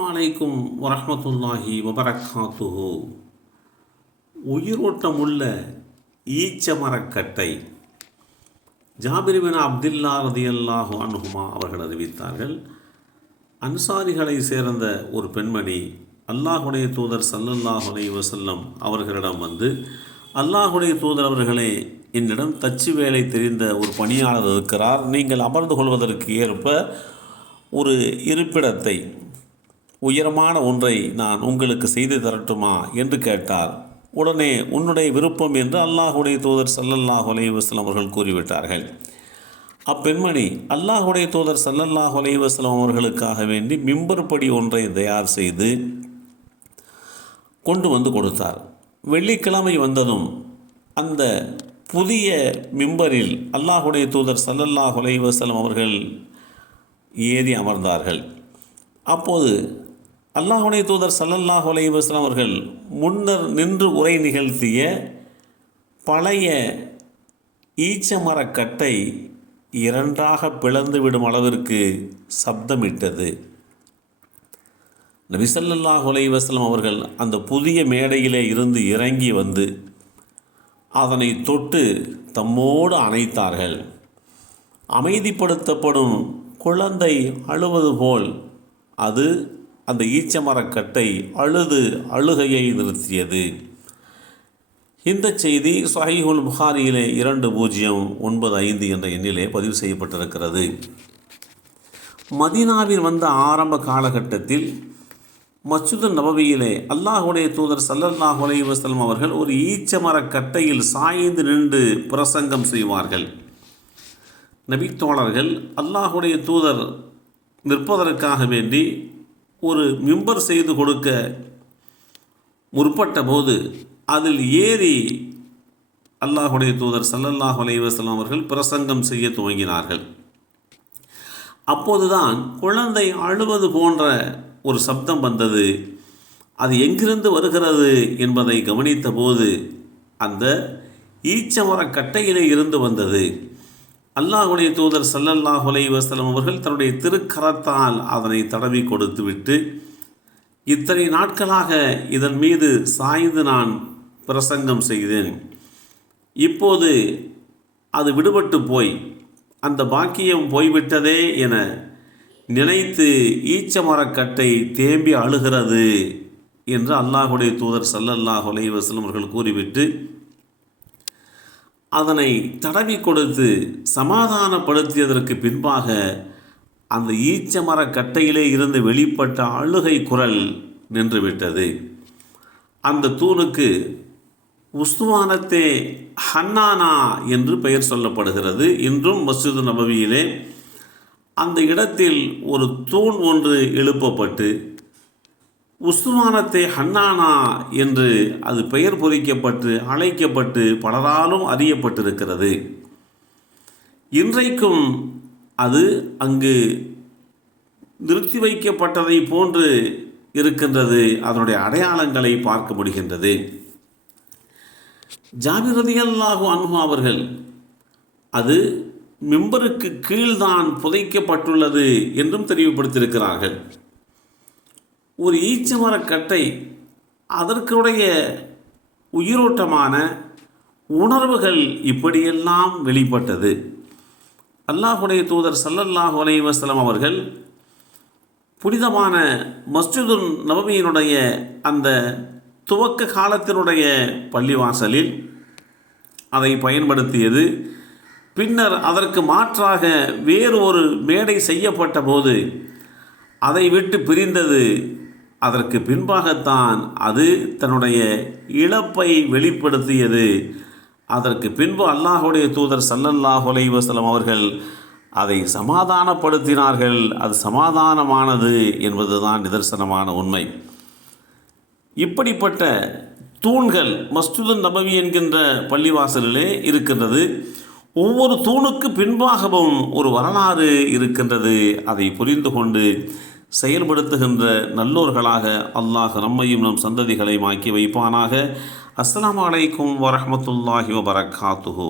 வலைக்கும் வரமத்துல்லாஹி வபரக்காத்துஹு உயிரோட்டமுள்ள ஈச்ச மரக்கட்டை ஜாபிரிபின் அப்துல்லா ரதியல்லாஹு அன்ஹுமா அவர்கள் அறிவித்தார்கள். அன்சாரிகளை சேர்ந்த ஒரு பெண்மணி அல்லாஹுடைய தூதர் சல்லல்லாஹு வசல்லம் அவர்களிடம் வந்து அல்லாஹுடைய தூதர் அவர்களே என்னிடம் தச்சு வேலை தெரிந்த ஒரு பணியாளர் இருக்கிறார். நீங்கள் அமர்ந்து கொள்வதற்கு ஏற்ப ஒரு இருப்பிடத்தை உயரமான ஒன்றை நான் உங்களுக்கு செய்து தரட்டுமா? என்று கேட்டார். உடனே உன்னுடைய விருப்பம் என்று அல்லாஹுடைய தூதர் சல்லல்லாஹ் அலைவாஸ்லம் அவர்கள் கூறிவிட்டார்கள். அப்பெண்மணி அல்லாஹுடைய தூதர் சல்லல்லாஹ் அலைவாஸ்லம் அவர்களுக்காக வேண்டி மிம்பர் படி ஒன்றை தயார் செய்து கொண்டு வந்து கொடுத்தார். வெள்ளிக்கிழமை வந்ததும் அந்த புதிய மிம்பரில் அல்லாஹுடைய தூதர் சல்லல்லாஹ் அலைவாஸ்லம் அவர்கள் ஏறி அமர்ந்தார்கள். அப்போது அல்லாஹுடைய தூதர் சல்லல்லாஹ் அலைவாஸ்லாம் அவர்கள் முன்னர் நின்று உரை நிகழ்த்திய பழைய ஈச்ச மரக்கட்டை இரண்டாக பிளந்து விடும் அளவிற்கு சப்தமிட்டது. நபிசல்லாஹ் அலைவாஸ்லாம் அவர்கள் அந்த புதிய மேடையிலே இருந்து இறங்கி வந்து அதனை தொட்டு தம்மோடு அணைத்தார்கள். அமைதிப்படுத்தப்படும் குழந்தை அழுவது போல் அது அந்த ஈச்சமரக்கட்டை அழுது அழுகையை நிறுத்தியது. இந்த செய்தி சஹீஹுல் புகாரியிலே இரண்டு பூஜ்ஜியம் ஒன்பது ஐந்து என்ற எண்ணிலே பதிவு செய்யப்பட்டிருக்கிறது. மதீனாவில் வந்த ஆரம்ப காலகட்டத்தில் மஸ்ஜிது நபவியிலே அல்லாஹுடைய தூதர் சல்லல்லாஹ் அலைஹி அவர்கள் ஒரு ஈச்சமரக் கட்டையில் சாய்ந்து நின்று பிரசங்கம் செய்வார்கள். நபித்தோழர்கள் அல்லாஹுடைய தூதர் நிற்பதற்காக வேண்டி ஒரு மிம்பர் செய்து கொடுக்க முற்பட்ட போது அதில் ஏறி அல்லாஹுடைய தூதர் சல்லல்லாஹு அலைஹி அவர்கள் பிரசங்கம் செய்ய துவங்கினார்கள். அப்போதுதான் குழந்தை அழுவது போன்ற ஒரு சப்தம் வந்தது. அது எங்கிருந்து வருகிறது என்பதை கவனித்தபோது அந்த ஈச்சமர கட்டையிலே இருந்து வந்தது. அல்லாஹுடைய தூதர் சல்லல்லாஹ் அலைஹி அவர்கள் தன்னுடைய திருக்கரத்தால் அதனை தடவி கொடுத்துவிட்டு இத்தனை நாட்களாக இதன் மீது சாய்ந்து நான் பிரசங்கம் செய்தேன். இப்போது அது விடுபட்டு போய் அந்த பாக்கியம் போய்விட்டதே என நினைத்து ஈச்ச மரக்கட்டை தேம்பி அழுகிறது என்று அல்லாஹுடைய தூதர் சல்லல்லாஹ் அலைஹி அவர்கள் கூறிவிட்டு அதனை தடவி கொடுத்து சமாதானப்படுத்தியதற்கு பின்பாக அந்த ஈச்ச மரக்கட்டையிலே இருந்து வெளிப்பட்ட அழுகை குரல் நின்றுவிட்டது. அந்த தூணுக்கு உஸ்துவானத்தே ஹன்னானா என்று பெயர் சொல்லப்படுகிறது. இன்றும் மஸ்ஜிது நபவியிலே அந்த இடத்தில் ஒரு தூண் ஒன்று எழுப்பப்பட்டு உஸ்மானத்தை ஹன்னானா என்று அது பெயர் பொறிக்கப்பட்டு அழைக்கப்பட்டு பலராலும் அறியப்பட்டிருக்கிறது. இன்றைக்கும் அது அங்கு நிறுத்தி வைக்கப்பட்டதை போன்று இருக்கின்றது. அதனுடைய அடையாளங்களை பார்க்க முடிகின்றது. ஜாபிரதியல்லாஹு அன்ஹு அவர்கள் அது மிம்பருக்கு கீழ்தான் புதைக்கப்பட்டுள்ளது என்றும் தெளிவுபடுத்தியிருக்கிறார்கள். ஒரு ஈச்சமர மரக்கட்டை அதற்குடைய உயிரோட்டமான உணர்வுகள் இப்படியெல்லாம் வெளிப்பட்டது. அல்லாஹுடைய தூதர் சல்லல்லாஹு அலைஹி வஸல்லம் அவர்கள் புனிதமான மஸ்ஜிதுன் நவமியினுடைய அந்த துவக்க காலத்தினுடைய பள்ளிவாசலில் அதை பயன்படுத்தியது. பின்னர் அதற்கு மாற்றாக வேறு ஒரு மேடை செய்யப்பட்ட போது அதை விட்டு பிரிந்தது அதற்கு பின்பாகத்தான் அது தன்னுடைய இழப்பை வெளிப்படுத்தியது. அதற்கு பின்பு அல்லாஹுடைய தூதர் சல்லல்லாஹ் வசலம் அவர்கள் அதை சமாதானப்படுத்தினார்கள். அது சமாதானமானது என்பதுதான் நிதர்சனமான உண்மை. இப்படிப்பட்ட தூண்கள் மஸ்துதன் நபவி என்கின்ற பள்ளிவாசலிலே இருக்கின்றது. ஒவ்வொரு தூணுக்கு பின்பாகவும் ஒரு வரலாறு இருக்கின்றது. அதை புரிந்து கொண்டு செயல்படுத்துகின்ற நல்லோர்களாக அல்லாஹ் நம்மையும் நம் சந்ததிகளையும் ஆக்கி வைப்பானாக. அஸ்லாம் அலைக்கும் வரமத்துல்லாஹி வபரகாத்துஹு.